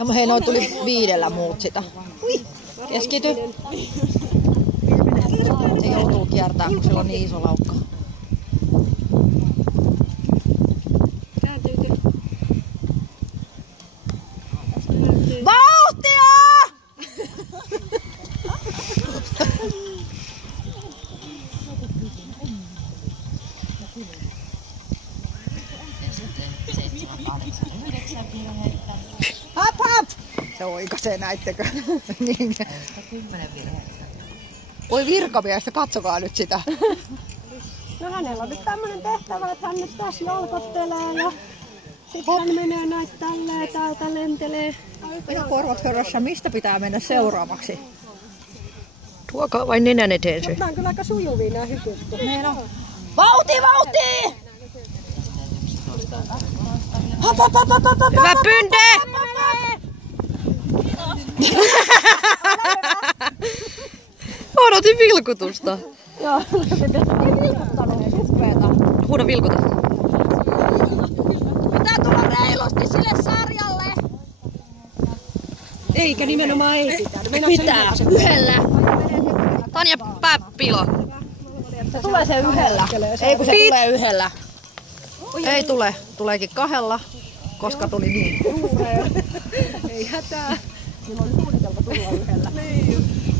No hei, noi tuli 5 muut sitä. Keskity. Se joutuu kiertämään, kun sillä on niin iso laukka. Vauhtia! Hap hap! Se oikaisee, näittekö? Niin. 10 virheistä. Oi virkamies, katsokaa nyt sitä. No hänellä on nyt tämmönen tehtävä, että hän nyt tässä jalkottelee ja sitten hän menee näitä tälleen, täältä lentelee. Ihan korvat hörössä, mistä pitää mennä seuraavaksi? Tuokaa vain nenän eteen se. Tämä on kyllä aika sujuvia nämä hypyt. Vauhti, vauhti! Hop, hop, hop, hop, hop, hyvä pynde! Odotin vilkutusta. Joo, ei vilkuttanut, suppeeta. Huuda vilkuta. Pitää tulla reilusti sille sarjalle. Eikä nimenomaan ei pitänyt. Pitää yhdellä. Tanja Päppilo. Se tulee se yhdellä. Ei kun se tulee yhdellä. Ei tule. Tuleekin 2, koska tuli niin. Ei hätää. Minulla oli suunnitelma tulla yhdellä. Niin.